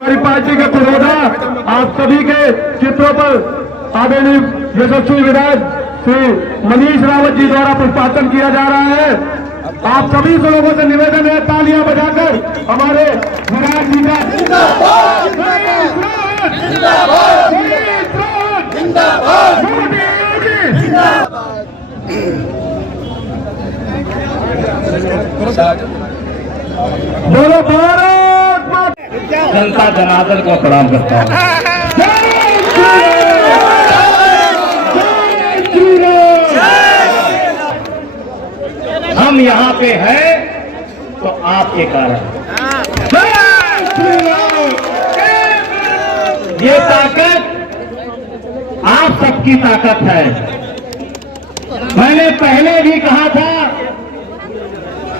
हमारी पार्टी के पुरोधा आप सभी के चित्रों पर आदरणीय यशस्वी विधायक श्री मनीष रावत जी द्वारा पुष्पार्चन किया जा रहा है। आप सभी से लोगों से निवेदन है, तालियां बजाकर हमारे विधायक जी का जिंदाबाद बोलो भारत माता। जनता जनार्दन को प्रणाम करता हूँ। हम यहाँ पे हैं तो आपके कारण। ये ताकत आप सबकी ताकत है। मैंने पहले भी कहा था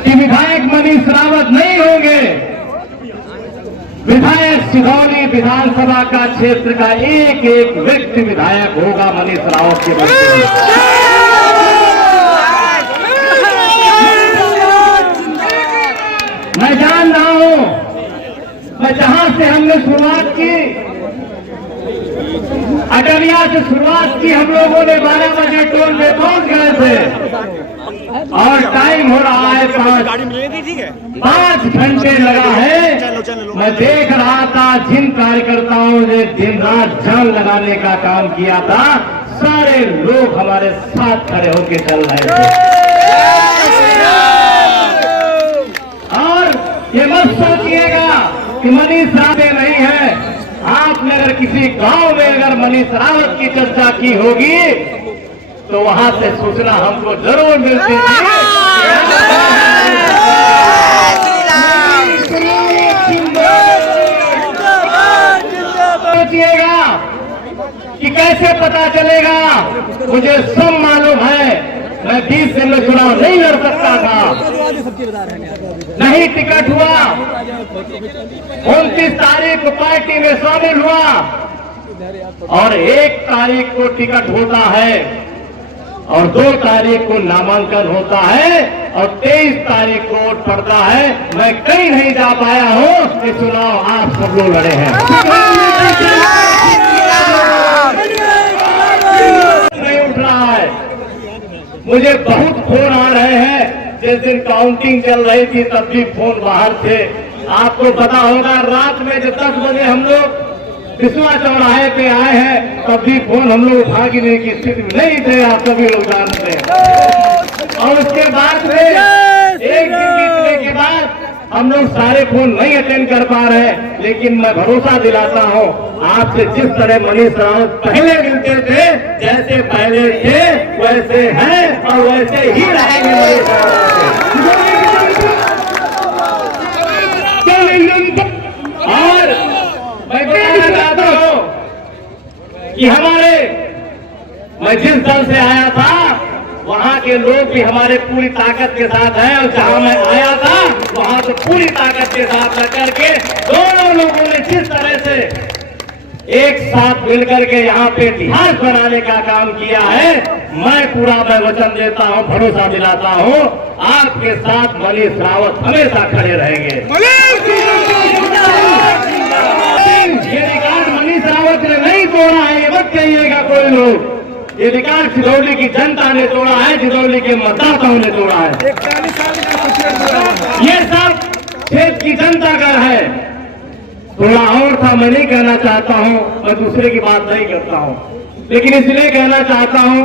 कि विधायक मनीष रावत नहीं होंगे, विधायक सिधौली विधानसभा का क्षेत्र का एक एक व्यक्ति विधायक होगा मनीष रावत के बच्चे। मैं जान रहा हूं, मैं जहां से हमने शुरुआत की, अटलिया से शुरुआत की, हम लोगों ने 12 बजे टोल में पहुंच गए थे और टाइम हो रहा है 5 घंटे लगा है। मैं देख रहा था जिन कार्यकर्ताओं ने दिन रात जान लगाने का काम किया था, सारे लोग हमारे साथ खड़े होकर चल रहे थे। और ये मत सोचिएगा कि मनीष रावत नहीं है। आपने अगर किसी गांव में अगर मनीष रावत की चर्चा की होगी तो वहां से सूचना हमको जरूर मिलती है। सोचिएगा कि कैसे पता चलेगा, मुझे सब मालूम है। मैं 20 दिन में चुनाव नहीं लड़ सकता था, नहीं टिकट हुआ। 29 तारीख को पार्टी में शामिल हुआ और 1 तारीख को टिकट होता है और 2 तारीख को नामांकन होता है और 23 तारीख को वोट पड़ता है। मैं कहीं नहीं जा पाया हूं। ये चुनाव आप सब लोग लड़े हैं। नहीं उठ रहा है। मुझे बहुत फोन आ रहे हैं। जिस दिन काउंटिंग चल रही थी तब भी फोन बाहर थे। आपको पता होगा, रात में जब 10 बजे हम लोग बिस्वा चौराहे पे आए हैं तब भी फोन हम लोग उठा की नहीं की स्थिति में नहीं थे। आप सभी लोग जानते हैं। और उसके बाद में एक दिन बीतने के बाद हम लोग सारे फोन नहीं अटेंड कर पा रहे, लेकिन मैं भरोसा दिलाता हूं आपसे, जिस तरह मनीष रावत पहले मिलते थे, जैसे पहले थे वैसे हैं और वैसे ही रहेंगे। और मैं कहना चाहता हूं कि मैं जिस दल से आया था वहां के लोग भी हमारे पूरी ताकत के साथ हैं और जहां मैं आया था वहां तो पूरी ताकत के साथ लग करके दोनों लोगों ने जिस तरह से एक साथ मिलकर के यहाँ पे इतिहास बनाने का काम किया है, मैं वचन देता हूँ, भरोसा दिलाता हूँ, आपके साथ मनीष रावत हमेशा खड़े रहेंगे। ये रिकॉर्ड मनीष रावत ने नहीं तोड़ा है, ये मत कहिएगा कोई लोग। ये रिकॉर्ड सिधौली की जनता ने तोड़ा है, सिधौली के मतदाताओं ने तोड़ा है। ये सब क्षेत्र की जनता का है। थोड़ा और था, मैं नहीं कहना चाहता हूं, मैं दूसरे की बात नहीं करता हूं, लेकिन इसलिए कहना चाहता हूं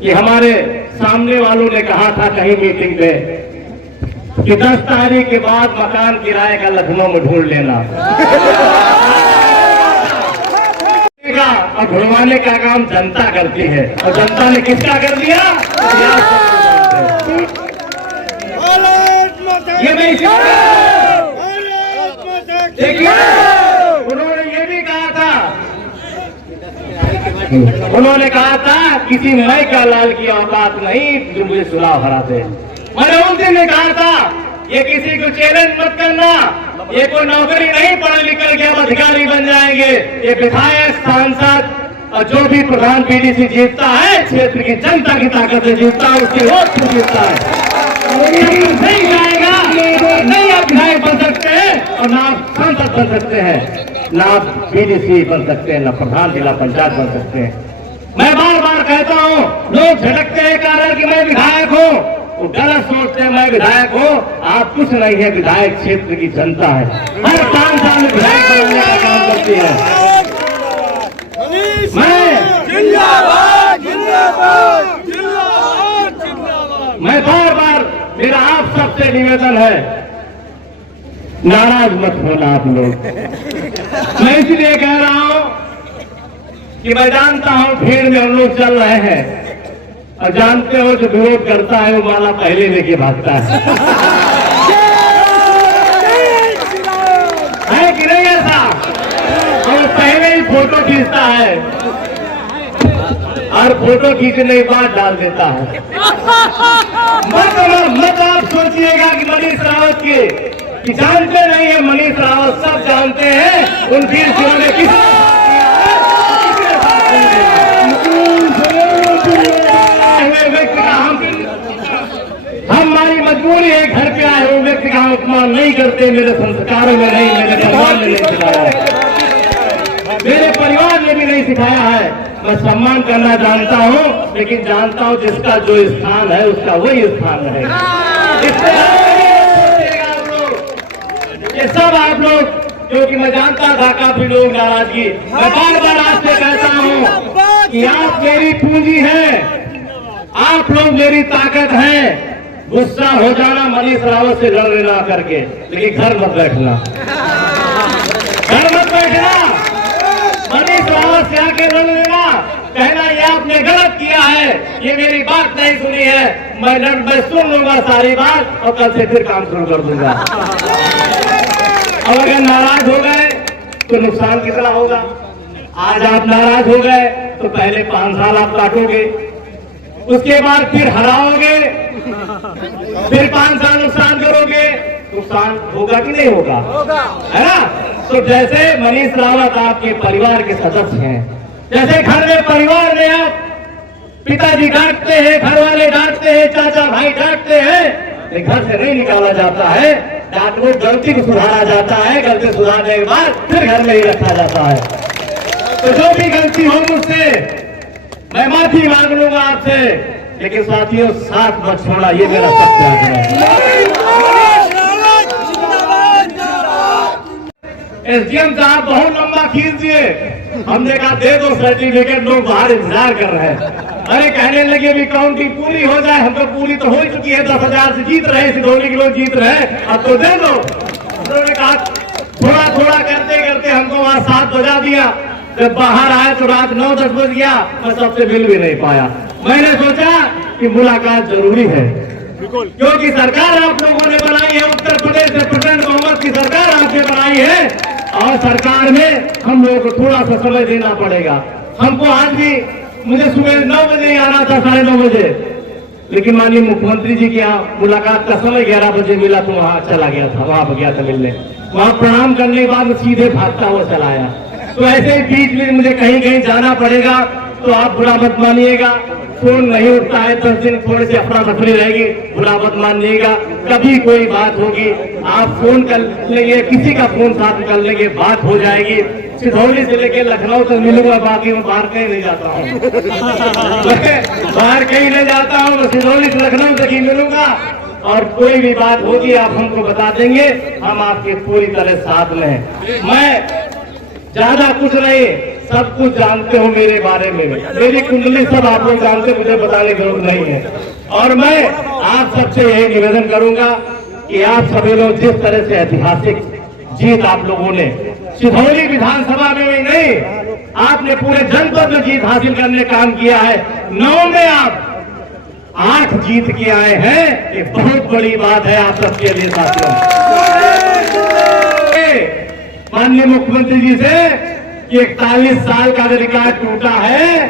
कि हमारे सामने वालों ने कहा था कहीं मीटिंग पे कि 10 तारीख के बाद मकान किराए का लखनऊ में ढूंढ लेना और ढूंढवाने का काम जनता करती है। और जनता ने किसका कर दिया? ये मैं देखिए, उन्होंने ये भी कहा था किसी मैं का लाल की औकात नहीं जो मुझे सुराग हराते। मैंने उन दिन ने कहा था ये किसी को चैलेंज मत करना, ये कोई नौकरी नहीं, पढ़ लिख करके हम अधिकारी बन जाएंगे। ये विधायक, सांसद और जो भी प्रधान पीडीसी जीतता है क्षेत्र की जनता की ताकत से जीतता है, उसकी वोट से जीतता है। नहीं जाएगा, नहीं आप विधायक बन सकते हैं। और ना आप सांसद बन सकते हैं, ना आप बीडीसी बन सकते हैं, ना प्रधान जिला पंचायत बन सकते हैं। मैं बार बार कहता हूँ, लोग झटकते हैं कारण कि मैं विधायक हूँ, वो गलत सोचते हैं मैं विधायक हूँ। आप कुछ नहीं है, विधायक क्षेत्र की जनता है, हर 5 साल में विधायक बनने का काम करती है। मैं बार बार मेरा आप सबसे निवेदन है, नाराज मत होना आप लोग। मैं इसलिए कह रहा हूं कि मैं जानता हूं भीड़ में हम लोग चल रहे हैं, और जानते हो जो विरोध करता है वो माला पहले लेके भागता है कि नहीं ऐसा? और पहले ही फोटो खींचता है और फोटो खींचने के बाद डाल देता है। मत आप सोचिएगा कि मनीष रावत कि जानते नहीं है, मनीष रावत सब जानते हैं उन वीर सिंह ने किस व्यक्ति का हमारी मजबूरी है, घर पे आए हुए व्यक्ति का अपमान नहीं करते। मेरे संस्कारों में नहीं, मेरे परिवार ने नहीं सिखाया है, मेरे परिवार ने भी नहीं सिखाया है। मैं सम्मान करना जानता हूँ, लेकिन जानता हूँ जिसका जो स्थान है उसका वही स्थान रहेगा। ये सब आप लोग, क्योंकि मैं जानता था काफी लोग नाराजगी, मैं बार बार आपसे कहता हूँ कि आप मेरी पूंजी हैं, आप लोग मेरी ताकत हैं। गुस्सा हो जाना मनीष रावत से लड़ लेना करके, लेकिन घर मत बैठना, घर मत बैठना। मनीष रावत से आके लड़ लेना, कहना ये आपने गलत किया है, ये मेरी बात नहीं सुनी है, मैं सुन लूंगा सारी बात और कल से फिर काम शुरू कर दूंगा। और अगर नाराज हो गए तो नुकसान कितना होगा? आज आप नाराज हो गए तो पहले 5 साल आप काटोगे, उसके बाद फिर हराओगे, फिर 5 साल नुकसान करोगे। नुकसान होगा कि नहीं होगा? है ना? तो जैसे मनीष रावत आपके परिवार के सदस्य हैं, जैसे घर में परिवार में आप पिताजी डांटते हैं, घर वाले डांटते हैं, चाचा भाई डांटते हैं, लेकिन घर से नहीं निकाला जाता है, डांटो गलती को सुधारा जाता है, गलती सुधारने के बाद फिर घर में ही रखा जाता है। तो जो भी गलती हो मुझसे, मैं माफी मांग लूंगा आपसे, लेकिन साथियों साथ मत छोड़ना, ये मेरा सत्य है। एसडीएम साहब बहुत लंबा खींच दिए, हमने कहा दे दो सर्टिफिकेट, लोग बाहर इंतजार कर रहे हैं। अरे कहने लगे अभी काउंटिंग पूरी हो जाए, हम तो पूरी तो हो चुकी है, 10,000 से जीत रहे, सिधौली के लोग जीत रहे, अब तो दे दो। उन्होंने कहा थोड़ा थोड़ा करते करते हमको वहां 7 बजा दिया, जब बाहर आए तो रात 9-10 बज गया, मैं सबसे मिल भी नहीं पाया। मैंने सोचा कि मुलाकात जरूरी है, क्योंकि सरकार आप लोगों ने बनाई है, उत्तर प्रदेश में प्रचंड बहुमत की सरकार आपने बनाई है, और सरकार में हम लोगों को थोड़ा सा समय देना पड़ेगा। हमको आज भी, मुझे सुबह 9 बजे ही आना था, 9:30 बजे, लेकिन माननीय मुख्यमंत्री जी के यहाँ मुलाकात का समय 11 बजे मिला, तो वहां चला गया था, वहां गया था मिलने। वहां प्रणाम करने के बाद सीधे भागता हुआ चला आया। तो ऐसे ही बीच में मुझे कहीं कहीं जाना पड़ेगा, तो आप बुरा मत मानिएगा। फोन नहीं उठता है, 10 दिन थोड़े से अफरा तफरी रहेगी, बुरा मत मानिएगा। कभी कोई बात होगी आप फोन कर लेंगे, किसी का फोन साथ कर लेंगे, बात हो जाएगी। सिधौली से लेके लखनऊ तक मिलूंगा, बाकी मैं बाहर कहीं नहीं जाता हूँ बाहर कहीं नहीं जाता हूँ, मैं सिधौली से लखनऊ तक ही मिलूंगा। और कोई भी बात होगी आप हमको बता देंगे, हम आपके पूरी तरह साथ में हैं। मैं ज्यादा कुछ नहीं, सब कुछ जानते हो मेरे बारे में, मेरी कुंडली सब आप लोग जानते, मुझे बताने की जरूरत नहीं है। और मैं आप सबसे यही निवेदन करूंगा कि आप सभी लोग जिस तरह से ऐतिहासिक जीत आप लोगों ने सिधौली विधानसभा में ही नहीं, आपने पूरे जनपद में जीत हासिल करने का काम किया है। 9 में आप 8 जीत के आए हैं, ये बहुत बड़ी बात है आप सबके लिए साथियों। माननीय मुख्यमंत्री जी से कि 41 साल का रिकॉर्ड टूटा है,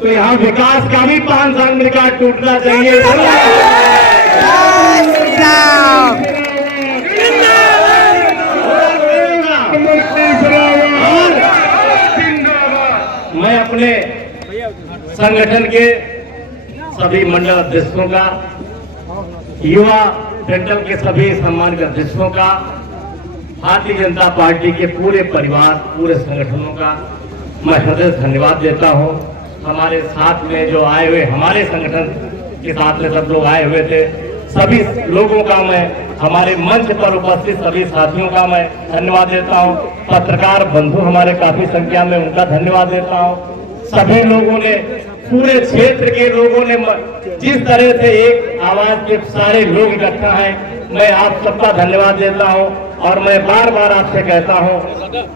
तो यहाँ विकास का भी 5 साल में रिकॉर्ड टूटना चाहिए। मैं अपने संगठन के सभी मंडल अध्यक्षों का, युवा सेंट्रल के सभी सम्मानित अध्यक्षों का, भारतीय जनता पार्टी के पूरे परिवार, पूरे संगठनों का मैं हृदय से धन्यवाद देता हूं। हमारे साथ में जो आए हुए, हमारे संगठन के साथ में सब लोग आए हुए थे, सभी लोगों का मैं, हमारे मंच पर उपस्थित सभी साथियों का मैं धन्यवाद देता हूं। पत्रकार बंधु हमारे काफी संख्या में, उनका धन्यवाद देता हूं। सभी लोगों ने, पूरे क्षेत्र के लोगों ने जिस तरह से एक आवाज के सारे लोग इकट्ठा हैं, मैं आप सबका धन्यवाद देता हूं। और मैं बार बार आपसे कहता हूं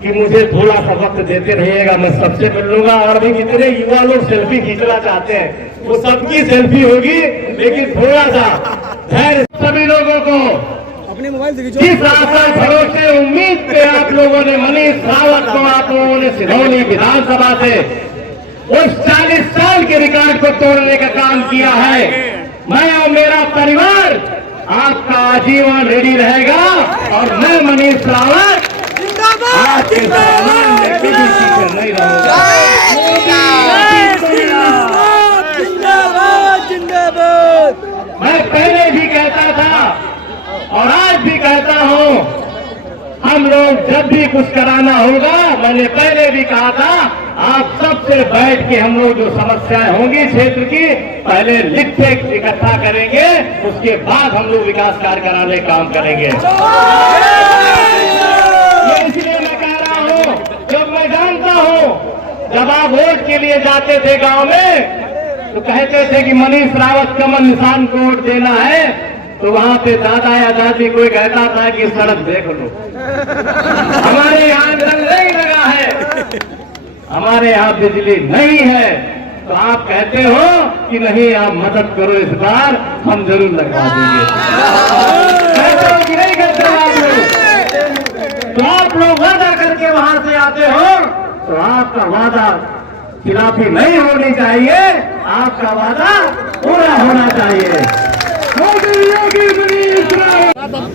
कि मुझे थोड़ा सा वक्त देते रहिएगा, मैं सबसे मिल लूंगा। और अभी जितने युवा लोग सेल्फी खींचना चाहते हैं वो सबकी सेल्फी होगी, लेकिन थोड़ा सा धैर्य। सभी लोगों को अपने मोबाइल से जिस आशा, भरोसे, उम्मीद पे आप लोगों ने मनीष रावत को, आप लोगों ने सिधौली विधानसभा से उस 40 साल के रिकॉर्ड को तोड़ने का काम किया है, मैं और मेरा परिवार आपका आजीवन रेडी रहेगा। और मैं मनीष रावत आपके सामान में कभी पीछे नहीं रहूंगा। मैं पहले भी कहता था और आज भी कहता हूं, हम लोग जब भी कुछ कराना होगा, मैंने पहले भी कहा था, आप सबसे बैठ के हम लोग जो समस्याएं होंगी क्षेत्र की, पहले लिख के इकट्ठा करेंगे, उसके बाद हम लोग विकास कार्य कराने का काम करेंगे। ये इसलिए मैं कह रहा हूं, जब मैं जानता हूं, जब आप वोट के लिए जाते थे गांव में तो कहते थे कि मनीष रावत कमल निशान को वोट देना है, तो वहां पे दादा या दादी कोई कहता था कि सड़क देख लो, हमारे यहाँ जल नहीं लगा है, हमारे यहाँ बिजली नहीं है, तो आप कहते हो कि नहीं, आप मदद करो, इस बार हम जरूर लगवा देंगे। कहते हो कि नहीं कहते हो आप लोग? तो आप लोग वादा करके वहां से आते हो, तो आपका वादा खिलाफी नहीं होनी चाहिए, आपका वादा पूरा होना चाहिए।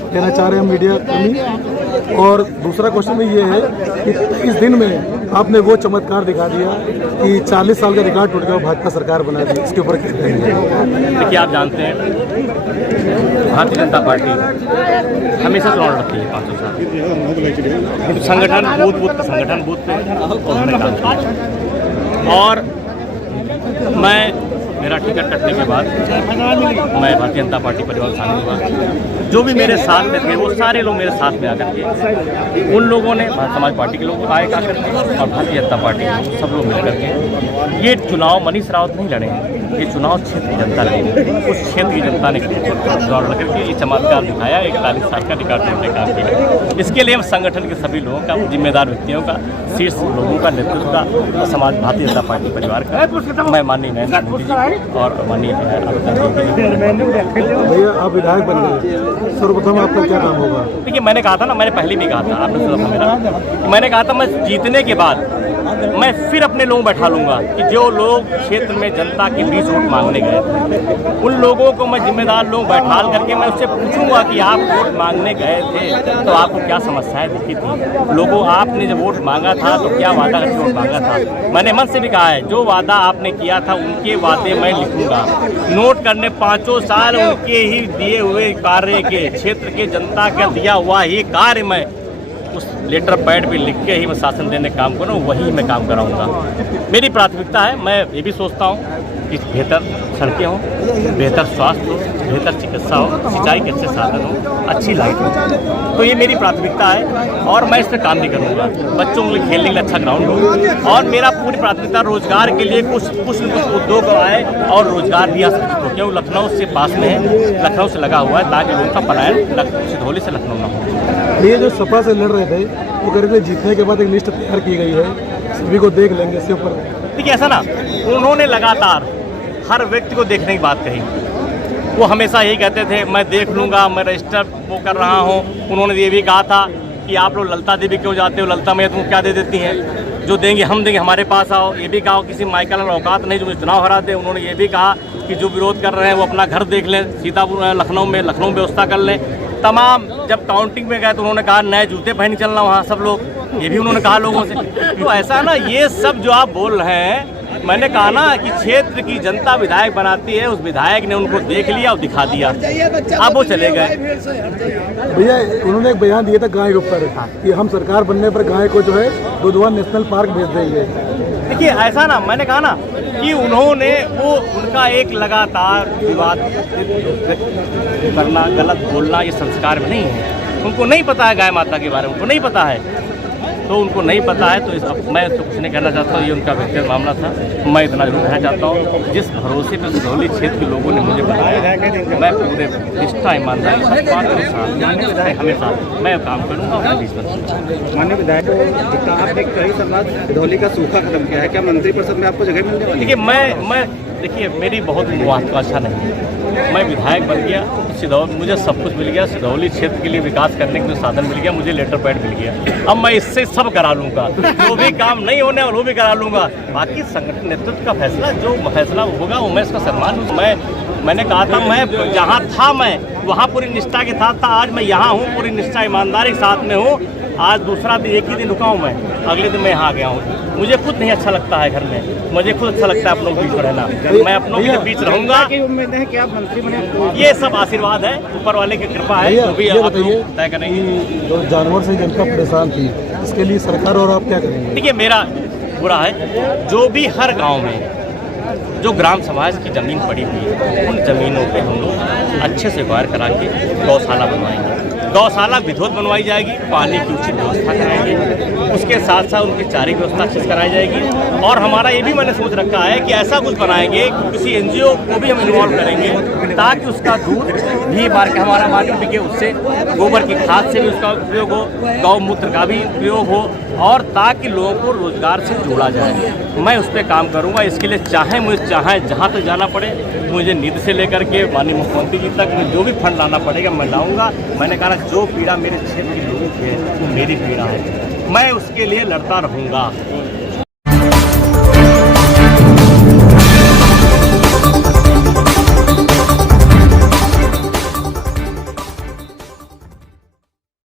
कहना चाह रहे हैं मीडिया कर्मी। और दूसरा क्वेश्चन में ये है कि इस दिन में आपने वो चमत्कार दिखा दिया कि 40 साल का रिकॉर्ड टूट गया, भाजपा सरकार बना दी, इसके ऊपर क्या कहेंगे? देखिए, आप जानते हैं भारतीय जनता पार्टी हमेशा चुनाव लड़ती है 500 साल। संगठन बूथ का संगठन बूथ पे उन्होंने काम किया। और मेरा टिकट कटने के बाद मैं भारतीय जनता पार्टी परिवार में शामिल हुआ। जो भी मेरे साथ में थे वो सारे लोग मेरे साथ में आकर के, उन लोगों ने भारत समाज पार्टी के लोग आए आकर के और भारतीय जनता पार्टी के सब लोग मिलकर के ये चुनाव मनीष रावत नहीं लड़े हैं, ये चुनाव क्षेत्र की जनता लड़ी। उस क्षेत्र की जनता ने चुनाव लड़ करके ये चमत्कार दिखाया, 41 साल का रिकॉर्ड तोड़ने का काम किया। इसके लिए हम संगठन के सभी लोगों का, जिम्मेदार व्यक्तियों का, शीर्ष लोगों का नेतृत्व का, समाज भारतीय जनता पार्टी परिवार का, मैं माननीय नरेंद्र मोदी जी और माननीय भैया आप विधायक बन गए, सर्वप्रथम आपका क्या काम होगा? देखिए, मैंने कहा था ना, मैंने पहले भी कहा था, आपने सुना था मेरा, मैंने कहा था मैं जीतने के बाद मैं फिर अपने लोग बैठा लूंगा कि जो लोग क्षेत्र में जनता के बीच वोट मांगने गए थे, उन लोगों को मैं जिम्मेदार लोग बैठाल करके मैं उससे पूछूंगा कि आप वोट मांगने गए थे तो आपको क्या समस्याएं दिखी थी, लोगों आपने जब वोट मांगा था तो क्या वादा करके वोट मांगा था। मैंने मन से भी कहा है, जो वादा आपने किया था उनके वादे मैं लिखूंगा, नोट करने 5 साल उनके ही दिए हुए कार्य के, क्षेत्र के जनता का दिया हुआ ही कार्य मैं उस लेटर पैड पे लिख के ही मैं शासन देने का काम करूँ, वही मैं काम कराऊंगा। मेरी प्राथमिकता है, मैं ये भी सोचता हूँ कि बेहतर सड़कें हों, बेहतर स्वास्थ्य हो, बेहतर चिकित्सा हो, सिंचाई के अच्छे साधन हो, अच्छी लाइट हो, तो ये मेरी प्राथमिकता है और मैं इस पर काम भी करूँगा। बच्चों के लिए खेलने के लिए अच्छा ग्राउंड हो और मेरा पूरी प्राथमिकता रोजगार के लिए कुछ उद्योग आए और रोजगार दिया सकते हो, क्योंकि लखनऊ से पास में है, लखनऊ से लगा हुआ है, ताकि लोगों का पलायन सिधौली से लखनऊ ना हो। ये जो सपा से लड़ रहे थे वो कह रहे थे जीतने के बाद एक लिस्ट तैयार की गई है, सभी को देख लेंगे, इसके ऊपर देखिए ऐसा ना, उन्होंने लगातार हर व्यक्ति को देखने की बात कही। वो हमेशा यही कहते थे मैं देख लूँगा, मैं रजिस्टर वो कर रहा हूँ। उन्होंने ये भी कहा था कि आप लोग ललिता देवी क्यों जाते हो, ललिता मैया तुमको क्या दे देती हैं, जो देंगे हम देंगे, हमारे पास आओ। ये भी कहा किसी माइकल औकात नहीं जो मुझे चुनाव हरा दे। उन्होंने ये भी कहा कि जो विरोध कर रहे हैं वो अपना घर देख लें, सीतापुर लखनऊ में व्यवस्था कर लें। तमाम जब काउंटिंग में गए तो उन्होंने कहा नए जूते पहन चलना वहाँ सब लोग, ये भी उन्होंने कहा लोगों से। तो ऐसा ना, ये सब जो आप बोल रहे हैं मैंने कहा ना कि क्षेत्र की जनता विधायक बनाती है, उस विधायक ने उनको देख लिया और दिखा दिया, अब वो चले गए। भैया उन्होंने एक बयान दिया था गाय के ऊपर कि हम सरकार बनने पर गाय को जो है दुधवा नेशनल पार्क भेज देंगे। देखिए ऐसा ना, मैंने कहा ना कि उन्होंने वो उनका एक लगातार विवाद करना, गलत बोलना, ये संस्कार में नहीं है। उनको नहीं पता है गाय माता के बारे में, उनको नहीं पता है, तो उनको नहीं पता है। तो मैं तो कुछ नहीं कहना चाहता हूँ, ये उनका व्यक्तिगत मामला था। मैं इतना जरूर कहना चाहता हूँ, जिस भरोसे पर सिधौली क्षेत्र के लोगों ने मुझे बनाया, मैं पूरे निष्ठा ईमानदारी हमेशा मैं काम करूँगा। माननीय विधायक आपने कई समाज सिधौली का सूखा खत्म किया है, क्या मंत्रिपरिषद में आपको जगह मिलने वाली है? देखिए देखिए मेरी बहुत महत्वाकांक्षा नहीं है। मैं विधायक बन गया, सिधौली मुझे सब कुछ मिल गया, सिधौली क्षेत्र के लिए विकास करने के लिए साधन मिल गया, मुझे लेटर पैड मिल गया। अब मैं इससे सब करा लूँगा, जो भी काम नहीं होने और वो भी करा लूँगा। बाकी संगठन नेतृत्व का फैसला, जो फैसला होगा वो मैं इसका सम्मान। मैंने कहा था मैं जहाँ था मैं वहाँ पूरी निष्ठा के साथ था, आज मैं यहाँ हूँ पूरी निष्ठा ईमानदारी के साथ में हूँ। आज दूसरा दिन, एक ही दिन रुका हूँ मैं, अगले दिन मैं यहाँ आ गया हूँ। मुझे खुद नहीं अच्छा लगता है घर में, मुझे खुद अच्छा लगता है अपनों के बीच में रहना। मैं अपनों के बीच रहूँगा। उम्मीद है कि आप मंत्री बने? ये सब आशीर्वाद है, ऊपर वाले की कृपा है, जो भी आप लोग तय करेंगे। जो जानवर से जनता परेशान थी, इसके लिए सरकार और आप क्या करेंगे? देखिए मेरा बुरा है, जो भी हर गांव में जो ग्राम समाज की ज़मीन पड़ी हुई है, उन ज़मीनों पे हम लोग अच्छे से गौर करा के गौशाला बनवाएंगे। गौशाला विधिवत बनवाई जाएगी, पानी की उचित व्यवस्था कराएंगे, उसके साथ साथ उनकी चारे की व्यवस्था अच्छे से कराई जाएगी। और हमारा ये भी मैंने सोच रखा है कि ऐसा कुछ बनाएंगे, किसी एनजीओ को भी हम इन्वॉल्व करेंगे, ताकि उसका दूध भी हमारा मार्केट बिके, उससे गोबर की खाद से भी उसका उपयोग हो, गौमूत्र का भी उपयोग हो, और ताकि लोगों को रोजगार से जोड़ा जाए। मैं उस पर काम करूँगा। इसके लिए चाहे जहाँ तक जाना पड़े, मुझे नींद से लेकर के माननीय मुख्यमंत्री जी तक जो भी फंड लाना पड़ेगा मैं लाऊंगा। मैंने कहा जो पीड़ा मेरे क्षेत्र के लोगों की है वो मेरी पीड़ा है, मैं उसके लिए लड़ता रहूँगा।